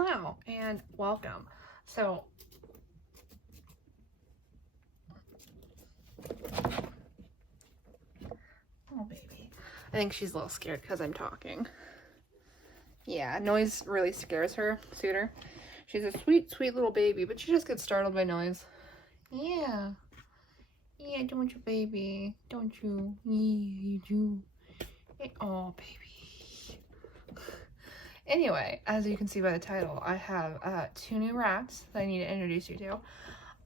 Hello and welcome. So, oh baby, I think she's a little scared because I'm talking. Yeah, noise really scares her, Suitor. She's a sweet, sweet little baby, but she just gets startled by noise. Yeah. Yeah, don't you, baby? Don't you? Yeah, you do. Oh, baby. Anyway, as you can see by the title, I have 2 new rats that I need to introduce you to.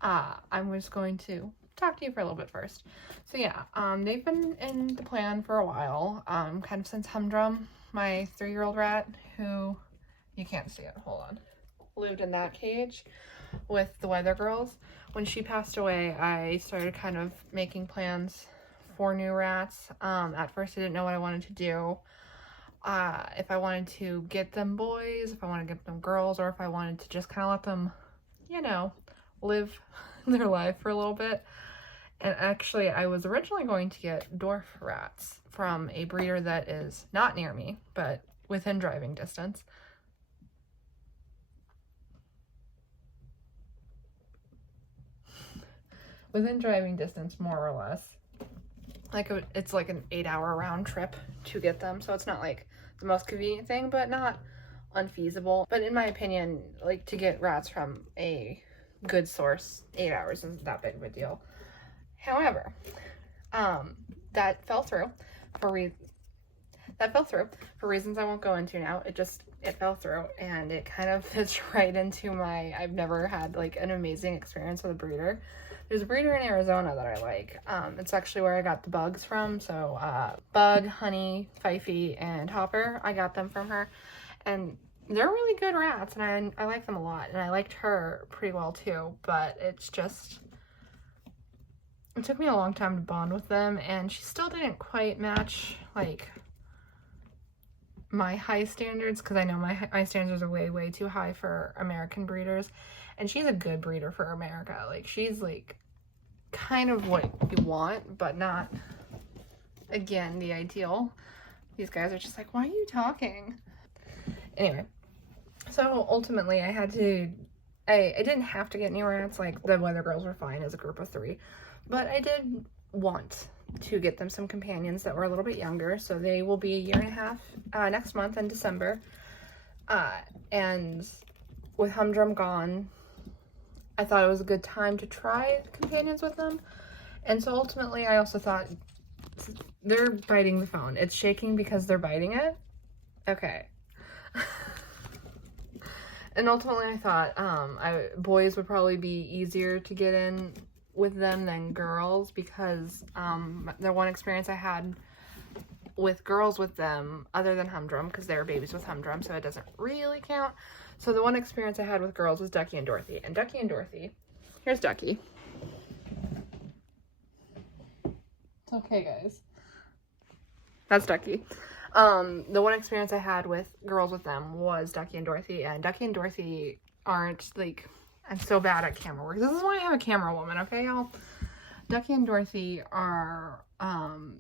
I'm just going to talk to you for a little bit first. So yeah, they've been in the plan for a while, kind of since Humdrum, my 3-year-old rat, who, you can't see it, hold on, lived in that cage with the Weather Girls. When she passed away, I started kind of making plans for new rats. At first I didn't know what I wanted to do. If I wanted to get them boys, if I wanted to get them girls, or if I wanted to just kind of let them, you know, live their life for a little bit. And actually, I was originally going to get dwarf rats from a breeder that is not near me, but within driving distance. Within driving distance, more or less. Like, it's like an 8-hour round trip to get them, so it's not like the most convenient thing, but not unfeasible. But in my opinion, like, to get rats from a good source, 8 hours isn't that big of a deal. However, that fell through for reasons I won't go into now. It fell through, and it kind of fits right into my, I've never had like an amazing experience with a breeder. There's a breeder in Arizona that I like. It's actually where I got the bugs from. So Bug, Honey, Fifey, and Hopper, I got them from her, and they're really good rats, and I like them a lot, and I liked her pretty well too, but it's just, it took me a long time to bond with them, and she still didn't quite match like my high standards, because I know my standards are way, way too high for American breeders, and she's a good breeder for America. Like, she's like kind of what you want, but not, again, the ideal. These guys are just like, why are you talking? Anyway, so ultimately I didn't have to get new rats. Like, the Weather Girls were fine as a group of 3, but I did want to get them some companions that were a little bit younger, so they will be 1.5 years next month in December. And with Humdrum gone, I thought it was a good time to try companions with them. And so ultimately I also thought, they're biting the phone. It's shaking because they're biting it. Okay. And ultimately I thought boys would probably be easier to get in with them than girls, because the one experience I had with girls with them, other than Humdrum, because they were babies with Humdrum, so it doesn't really count. So the one experience I had with girls was Ducky and Dorothy. And Ducky and Dorothy, here's Ducky. It's okay, guys. That's Ducky. The one experience I had with girls with them was Ducky and Dorothy, and Ducky and Dorothy aren't like, I'm so bad at camera work. This is why I have a camera woman, okay, y'all? Ducky and Dorothy are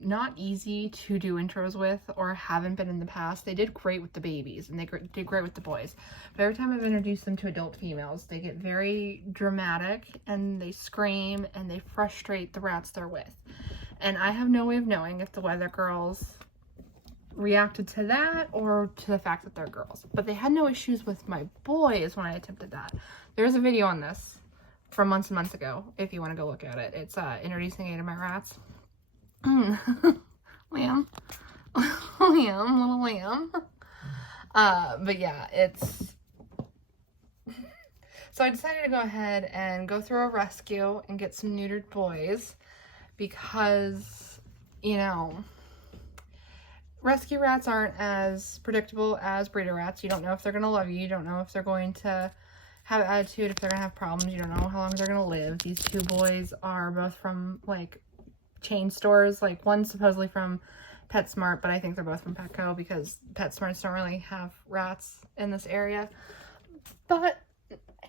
not easy to do intros with, or haven't been in the past. They did great with the babies, and they did great with the boys. But every time I've introduced them to adult females, they get very dramatic, and they scream, and they frustrate the rats they're with. And I have no way of knowing if the Weather Girls reacted to that or to the fact that they're girls. But they had no issues with my boys when I attempted that. There's a video on this from months and months ago, if you want to go look at it. It's introducing 8 of my rats. Lamb. Lamb, little lamb. But yeah, it's... So I decided to go ahead and go through a rescue and get some neutered boys, because, you know, rescue rats aren't as predictable as breeder rats. You don't know if they're going to love you. You don't know if they're going to have attitude, if they're going to have problems. You don't know how long they're going to live. These 2 boys are both from, like, chain stores. Like, one's supposedly from PetSmart, but I think they're both from Petco, because PetSmarts don't really have rats in this area. But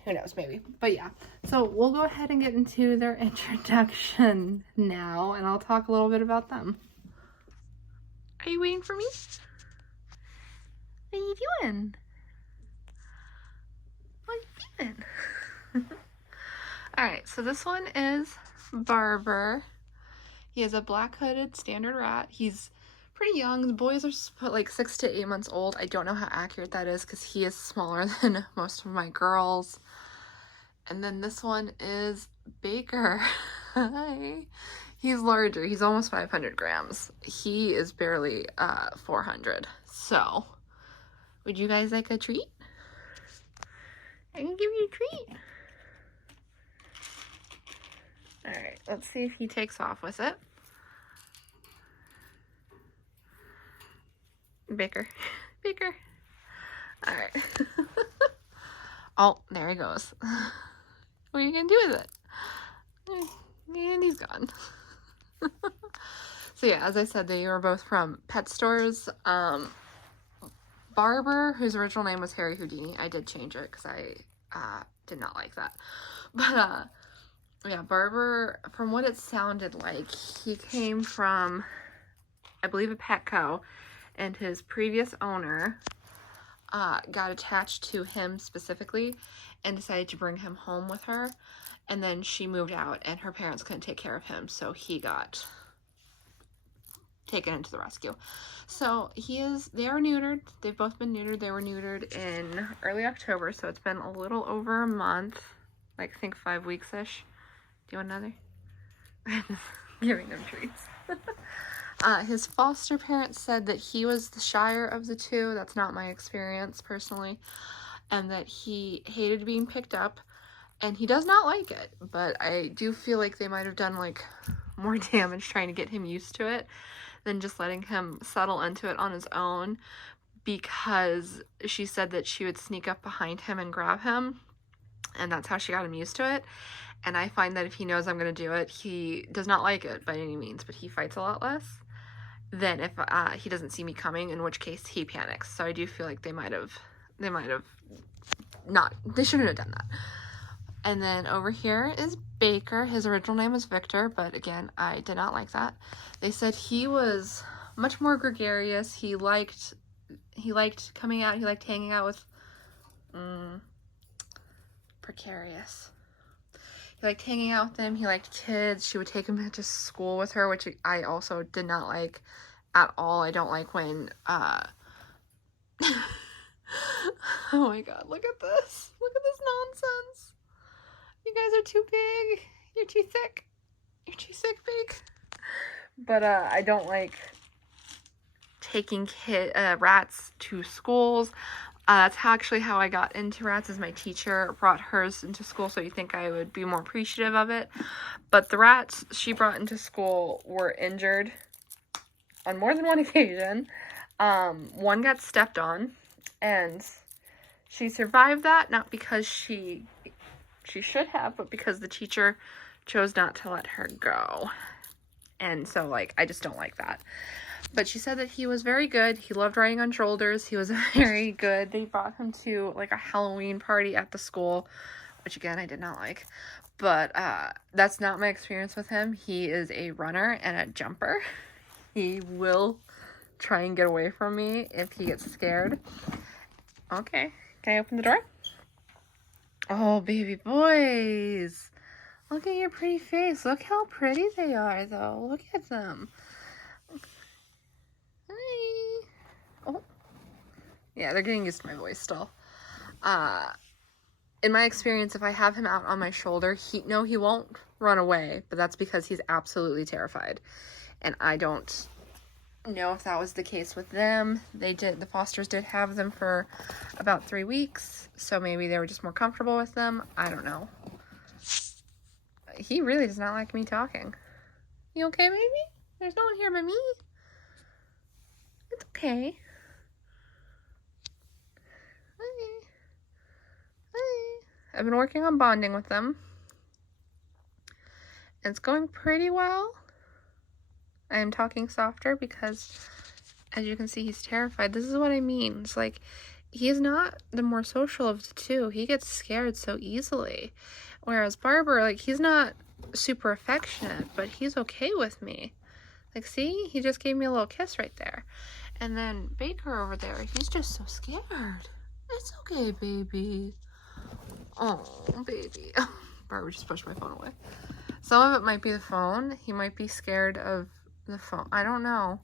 who knows, maybe. But yeah, so we'll go ahead and get into their introduction now, and I'll talk a little bit about them. Are you waiting for me? What are you doing? Alright, so this one is Barber. He is a black-hooded standard rat. He's pretty young. The boys are like 6 to 8 months old. I don't know how accurate that is because he is smaller than most of my girls. And then this one is Baker. Hi. He's larger. He's almost 500 grams. He is barely 400. So, would you guys like a treat? I can give you a treat. Alright, let's see if he takes off with it. Baker. Baker. Alright. Oh, there he goes. What are you gonna do with it? And he's gone. So yeah, as I said, they were both from pet stores. Barber, whose original name was Harry Houdini, I did change it because I did not like that. But yeah, Barber, from what it sounded like, he came from, I believe, a Petco, and his previous owner got attached to him specifically and decided to bring him home with her, and then she moved out and her parents couldn't take care of him, so he got taken into the rescue. So they are neutered. They've both been neutered. They were neutered in early October, so it's been a little over a month, like I think 5 weeks-ish. Do you want another? I'm just giving them treats. His foster parents said that he was the shyer of the two. That's not my experience personally. And that he hated being picked up. And he does not like it. But I do feel like they might have done like more damage trying to get him used to it than just letting him settle into it on his own. Because she said that she would sneak up behind him and grab him. And that's how she got him used to it. And I find that if he knows I'm going to do it, he does not like it by any means, but he fights a lot less than if he doesn't see me coming, in which case he panics. So I do feel like they might have not, they shouldn't have done that. And then over here is Baker. His original name was Victor, but again, I did not like that. They said he was much more gregarious. He liked coming out. He liked hanging out with precarious. He liked hanging out with them. He liked kids. She would take him to school with her, which I also did not like at all. I don't like when, oh my god, look at this. Look at this nonsense. You guys are too big. You're too thick. You're too thick, big. But, I don't like taking rats to schools. That's actually how I got into rats, is my teacher brought hers into school, so you think I would be more appreciative of it. But the rats she brought into school were injured on more than one occasion. One got stepped on, and she survived that, not because she should have, but because the teacher chose not to let her go. And so, like, I just don't like that. But she said that he was very good. He loved riding on shoulders. He was very good. They brought him to, like, a Halloween party at the school, which, again, I did not like. But that's not my experience with him. He is a runner and a jumper. He will try and get away from me if he gets scared. Okay. Can I open the door? Oh, baby boys. Look at your pretty face. Look how pretty they are, though. Look at them. Hi. Oh. Yeah, they're getting used to my voice still. In my experience, if I have him out on my shoulder, he won't run away, but that's because he's absolutely terrified. And I don't know if that was the case with them. The fosters did have them for about 3 weeks, so maybe they were just more comfortable with them. I don't know. He really does not like me talking. You okay, baby? There's no one here but me. It's okay. Hi. Hi. I've been working on bonding with them. It's going pretty well. I am talking softer because, as you can see, he's terrified. This is what I mean. It's like, he's not the more social of the two. He gets scared so easily. Whereas Barber, like, he's not super affectionate, but he's okay with me. Like, see? He just gave me a little kiss right there. And then Baker over there, he's just so scared. It's okay, baby. Oh, baby. Barber just pushed my phone away. Some of it might be the phone. He might be scared of the phone. I don't know.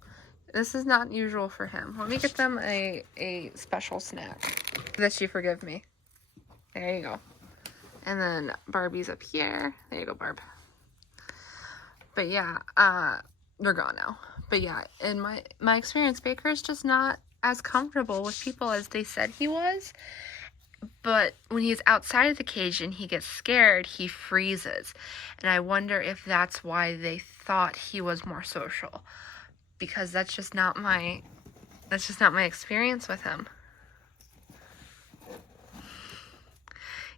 This is not usual for him. Let me get them a special snack. This, you forgive me. There you go. And then Barbie's up here. There you go, Barb. But yeah, they're gone now. But yeah, in my experience, Baker is just not as comfortable with people as they said he was. But when he's outside of the cage and he gets scared, he freezes. And I wonder if that's why they thought he was more social. Because that's just not my experience with him.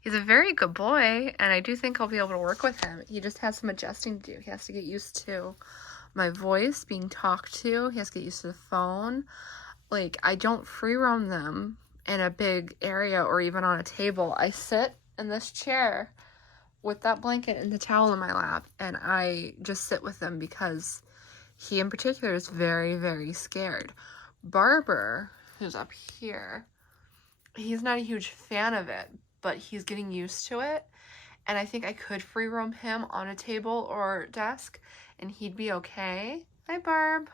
He's a very good boy, and I do think I'll be able to work with him. He just has some adjusting to do. He has to get used to my voice being talked to. He has to get used to the phone. Like, I don't free roam them in a big area or even on a table. I sit in this chair with that blanket and the towel in my lap, and I just sit with them because he in particular is very, very scared. Barber, who's up here, he's not a huge fan of it, but he's getting used to it. And I think I could free roam him on a table or desk and he'd be okay. Hi, Barb.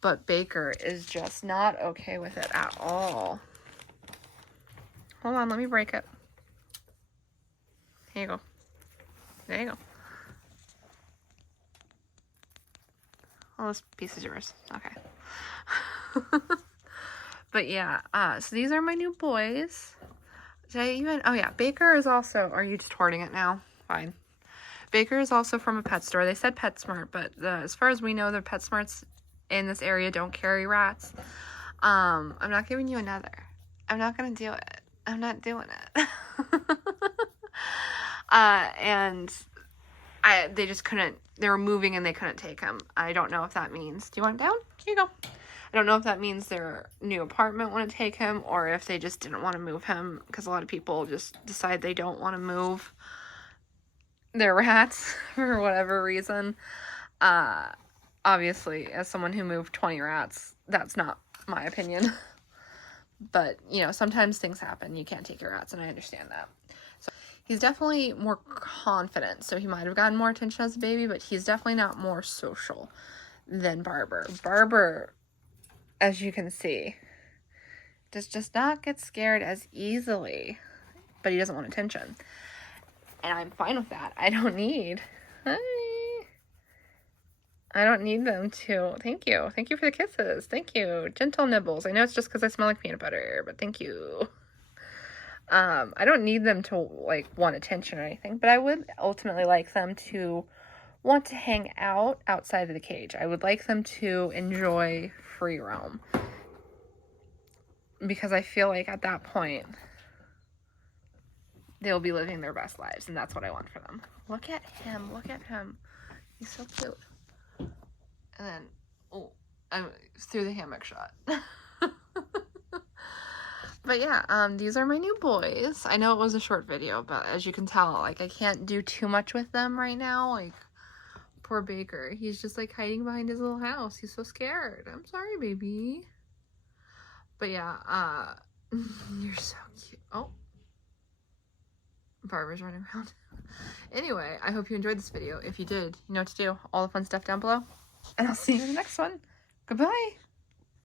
But Baker is just not okay with it at all. Hold on, let me break it. Here you go. There you go. Oh, this piece is yours. Okay. But yeah, so these are my new boys. Did I even... Oh yeah, Baker is also... Are you just hoarding it now? Fine. Baker is also from a pet store. They said PetSmart, but as far as we know, the PetSmarts in this area don't carry rats. I'm not giving you another. I'm not going to do it. I'm not doing it. They just couldn't... They were moving and they couldn't take him. I don't know if that means... Do you want it down? Here you go. I don't know if that means their new apartment wouldn't take him or if they just didn't want to move him, because a lot of people just decide they don't want to move their rats for whatever reason. Obviously, as someone who moved 20 rats, that's not my opinion. But, you know, sometimes things happen. You can't take your rats, and I understand that. So he's definitely more confident, so he might have gotten more attention as a baby, but he's definitely not more social than Barber. Barber, as you can see, does just not get scared as easily, but he doesn't want attention. And I'm fine with that. I don't need them to. Thank you. Thank you for the kisses. Thank you. Gentle nibbles. I know it's just because I smell like peanut butter, but thank you. I don't need them to, like, want attention or anything, but I would ultimately like them to want to hang out outside of the cage. I would like them to enjoy free roam, because I feel like at that point they'll be living their best lives, and that's what I want for them. Look at him. Look at him. He's so cute. And then, oh, I threw the hammock shot. But yeah, these are my new boys. I know it was a short video, but as you can tell, like, I can't do too much with them right now. Like, poor Baker. He's just, like, hiding behind his little house. He's so scared. I'm sorry, baby. But yeah, you're so cute. Oh. Barber's running around. Anyway, I hope you enjoyed this video. If you did, you know what to do. All the fun stuff down below. And I'll see you in the next one. Goodbye.